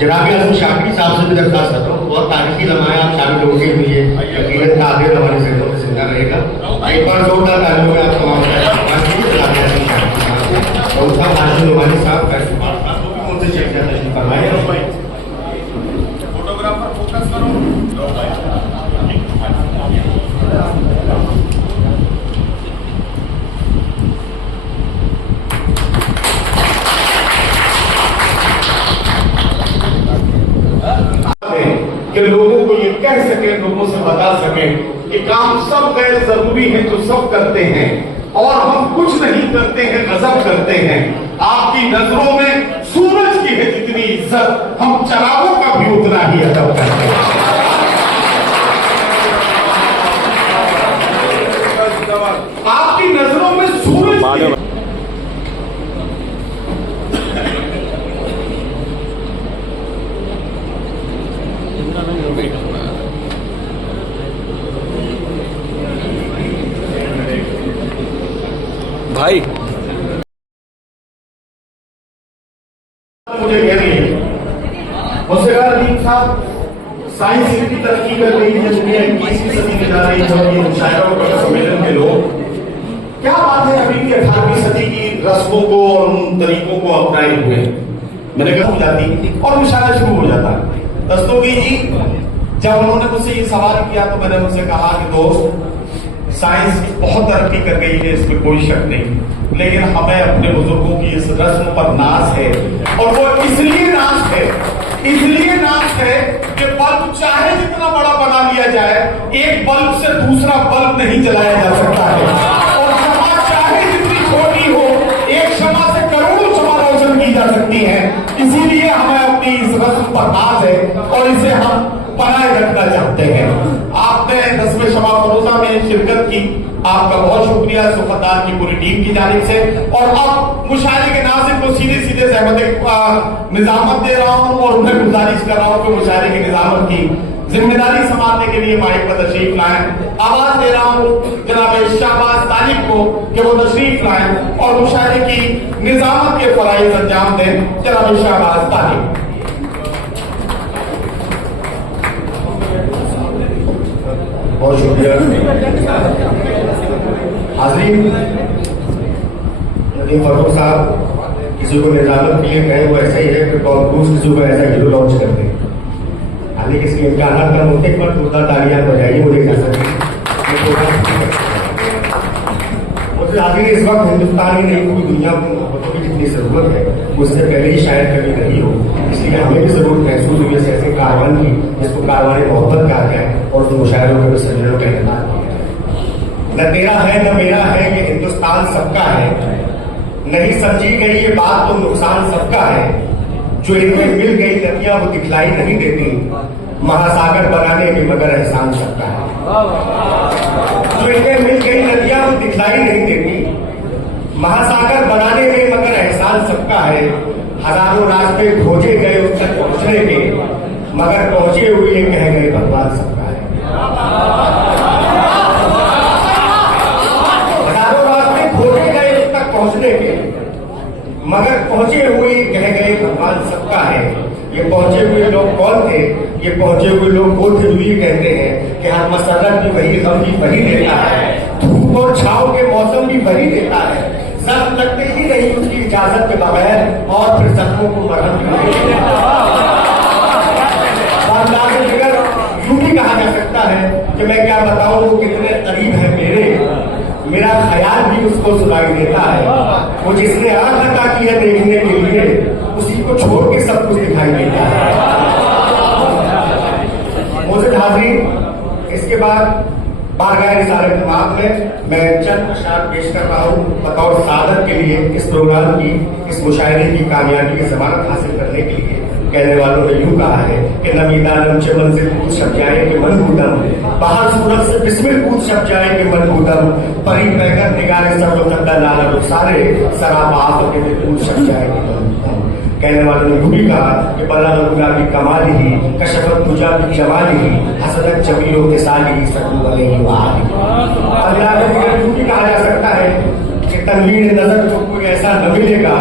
जनाब आजम शाकिरी साहब से भी दरख्वास्त करता हूँ, बहुत तारीखी लम्हा है, आप शामिल होंगे भी ये यकीनन ताज़े हमारे ज़हनों में जिंदा रहेगा। एक बार जोरदार तालियों में आप तमाम फोटोग्राफर फोकस करो। कि लोगों को ये कह सके, लोगों से बता सके कि काम सब गैर जरूरी है जो सब करते हैं और हम कुछ नहीं करते हैं, गजब करते हैं। आपकी नजरों में सूरज की है जितनी इज्जत, हम चरागों का भी उतना ही अदब करते हैं। आपकी नजरों में सूरज की भाई मुझे कह रही है मुझसे कहा अलीम साहब, साइंस इतनी तरक्की कर रही है, दुनिया 21वीं सदी में जा रही है, ये मुशायरों का सम्मेलन के लोग क्या बात है अभी की 18वीं सदी की रस्मों को और उन तरीकों को अपनाए हुए। मैंने कहा हो जाती और मुशायरा शुरू हो जाता। दस्तोगी जी जब उन्होंने मुझसे ये सवाल किया तो मैंने उनसे कहा कि दोस्त, साइंस बहुत तरक्की कर गई है, इसमें कोई शक नहीं, लेकिन हमें अपने बुजुर्गों की इस रस्म पर नाज है। और वो इसलिए नाज है कि बल्ब चाहे जितना बड़ा बना लिया जाए, एक बल्ब से दूसरा बल्ब नहीं जलाया जा सकता है। और क्षमा चाहे जितनी छोटी हो, एक क्षमा से करोड़ों क्षमा रोशन की जा सकती है। इसीलिए हमें अपनी इस रस्म पर नाज है और इसे हम बनाए रखना चाहते हैं। आपने 10वें शमा फरोजा में शिरकत की, आपका बहुत शुक्रिया सुखदार की पूरी टीम की जानिब से। और अब मुशायरे के नाज़िम को सीधे सीधे निजामत दे रहा हूं और उन्हें गुजारिश कर रहा हूं कि मुशायरे की निजामत की जिम्मेदारी संभालने के लिए माइक पर तशरीफ लाएं। आवाज दे रहा हूं जनाब शाहबाज तालिब को कि वो तशरीफ लाएं और मुशायरे की निजामत के फराइज अंजाम दें। जनाब शाहबाज तालिब। बहुत शुक्रिया हाज़रीन। नदीम फारूक साहब किसी को निजामत के लिए कहे वो ऐसा ही है कि टॉम क्रूज किसी को ऐसा हीरो लॉन्च करते हैं। हालांकि इसके इम्कान कम होते पर खुदा तालियां बजाइए मुझे इजाजत हाजिर। इस वक्त हिंदुस्तान ही नहीं पूरी दुनिया को मोहब्बतों की जितनी जरूरत है उससे पहले ही शायद कभी नहीं हो, इसलिए हमें भी जरूरत महसूस हुई है ऐसे कारवान की जिसको कारवान मोहब्बत कहा गया है और उन मुशायरों के सज्जनों का इहतराम किया है। न तेरा है न मेरा है, ये हिंदुस्तान सबका है, नहीं समझी गई ये बात तो नुकसान सबका है। जो इनमें मिल गई नदियां वो दिखलाई नहीं देती, महासागर बनाने में मगर एहसान सबका है। जो इनमें मिल गई नदियां वो दिखलाई नहीं देती, महासागर बनाने में मगर एहसान सबका है। हजारों रास्ते खोजे गए उस तक पहुंचने के, मगर पहुंचे हुए कह गए भगवान सबका है। हजारों रास्ते खोजे गए उस तक पहुंचने के, मगर पहुंचे हुए कह गए भगवान सबका है। ये पहुंचे हुए लोग कौन थे? ये पहुंचे हुए लोग वो थे जो ये कहते हैं कि हर मसरत भी वही, गम भी वही देता है, धूप और छाव के मौसम भी वही देता है, जख्म लगते ही नहीं उसकी इजाजत के बगैर और फिर जख्मों को मरहम भी नहीं देता। यूं भी कहा जा सकता है कि मैं क्या बताऊं वो कितने करीब है मेरा ख्याल भी उसको सुनाई देता है। वो जिसने आंख अता की है देखने के लिए, उसी को छोड़ के सब कुछ दिखाई देता है। मुझे हाज़रीन, इसके बाद बारगाह रिसाले दिमाग में मैं चंद अशार पेश कर रहा हूँ बतौर सादत के लिए इस प्रोग्राम की, इस मुशायरे की कामयाबी की जमानत हासिल करने के लिए। कहने वालों ने यूं कहा है कि नमीदानम चे मंजिल कूद छप जाए कि मन कूदम, बाहर सूरत से बिस्मिल कूद छप जाए कि मन कूदम, परी पैकर निगारे सब कद्दा लाला रुखसारे, सराबात के कूद छप जाए कि मन कूदम। कहने वालों ने यूं भी कहा कि बल्ला गुला की कमाल ही, कशफत तुजा की जमाल ही, हसदत जमीलों के साली सकून वाले ही वाली। यूं भी कहा जा सकता है कि तनवीर नजर को कोई ऐसा न मिलेगा,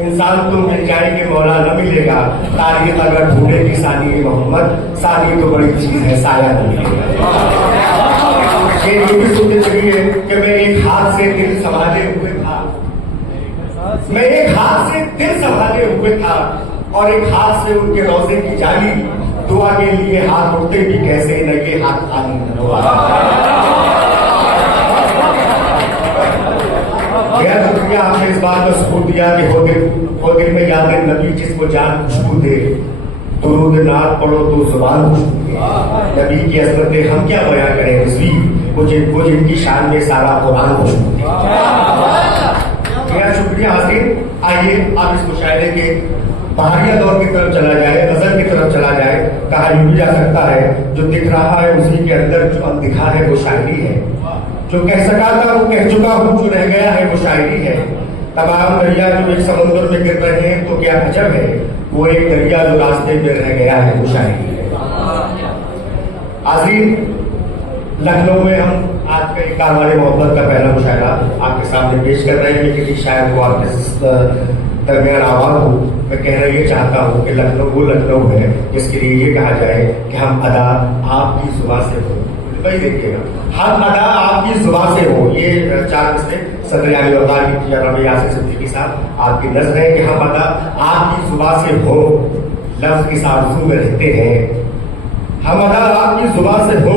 इंसान तो मिल जाएंगे मौला न मिलेगा, तारीख अगर ढूंढेगी सानी मोहम्मद, सानी तो बड़ी चीज है साया न मिलेगा। ये भी सोचने चाहिए कि मैं एक हाथ से दिल संभाले हुए था, मैं एक हाथ से दिल संभाले हुए था और एक हाथ से उनके रोजे की जाली, दुआ के लिए हाथ उठते भी कैसे न ये हाथ खाली न हुआ। गैर शुक्रिया आपने इस बात का सबूत दिया कि हो दिल में याद नबी जिसको जान खुशबू दे, दुरूद नात पढ़ो तो जुबान खुशबू दे। नबी की अजमतें हम क्या बयां करें रिजवी, वो जिनकी शान में सारा कुरान खुशबू दे। गैर शुक्रिया हाजिर, आइए आप इस मुशायरे के बाहरिया दौर की तरफ चला जाए, गजल की तरफ चला जाए। कहा यूं भी जा सकता है जो दिख रहा है उसी के अंदर जो अनदिखा है वो शायरी है, जो कह सका था वो कह चुका हूं, जो रह गया है वो शायरी है। तमाम दरिया जो एक समुद्र में गिर रहे हैं तो क्या अजब है, वो एक दरिया जो रास्ते में रह गया है वो शायरी है। आज़ीन, लखनऊ में हम आज का एक कारवाने मोहब्बत का पहला मुशायरा आपके सामने पेश कर रहे हैं। किसी शायर को आपके दरमियान आवाज हूँ, मैं कहना ये चाहता हूँ कि लखनऊ वो लखनऊ है जिसके लिए ये कहा जाए कि हम अदा आपकी जुबान से हो। भाई देखिएगा, हम अदा आपकी जुबान से हो, ये 4 से सदर आली वकार की रबी यासिर सिद्दीकी साहब आपकी नज़र है कि हम अदा आपकी जुबान से हो, लफ्ज इस आरज़ू में रहते हैं। हम अदा आपकी जुबान से हो,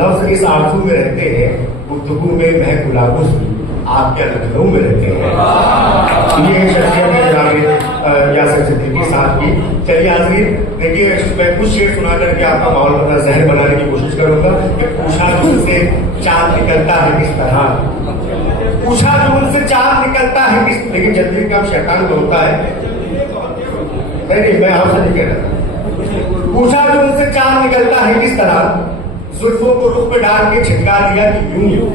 लफ्ज इस आरज़ू में रहते हैं। गुफ्तगू में महक गुलाबों से आप क्या लखनऊ में रहते हैं। ये शख्सियत है जनाब यासिर सिद्दीकी साहब की। चलिए हाज़रीन, देखिए मैं कुछ शेर सुना करके आपका माहौल जहर बनाने की कोशिश करूंगा कि पूछा जो उनसे चांद निकलता है किस तरह, पूछा जो उनसे चांद निकलता है किस, लेकिन जल्दी का शैतान बोलता है नहीं, मैं आपसे नहीं कह रहा। पूछा जो उनसे चांद निकलता है किस तरह, जुल्फों को रुख पे डाल के छिटका दिया कि यूं,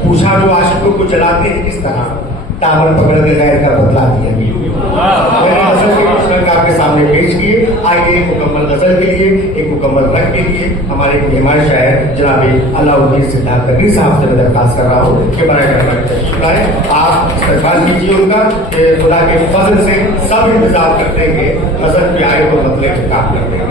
पूछा जो आशिकों को जलाते हैं किस तरह, टावर पकड़ के गैर का बदला दिया। मैंने गजल के कुछ रंग आपके सामने पेश किए। आइए एक मुकम्मल गजल के लिए, एक मुकम्मल रंग के लिए हमारे मेहमान शायर जनाब अलाउद्दीन सिद्धार्थ नकवी साहब से मैं दरख्वास्त कर रहा हूँ कि बराए आप इस्तेमाल कीजिए उनका, खुदा के फजल से सब इंतजार करते हैं गजल पे आए तो मतलब काम करते हैं।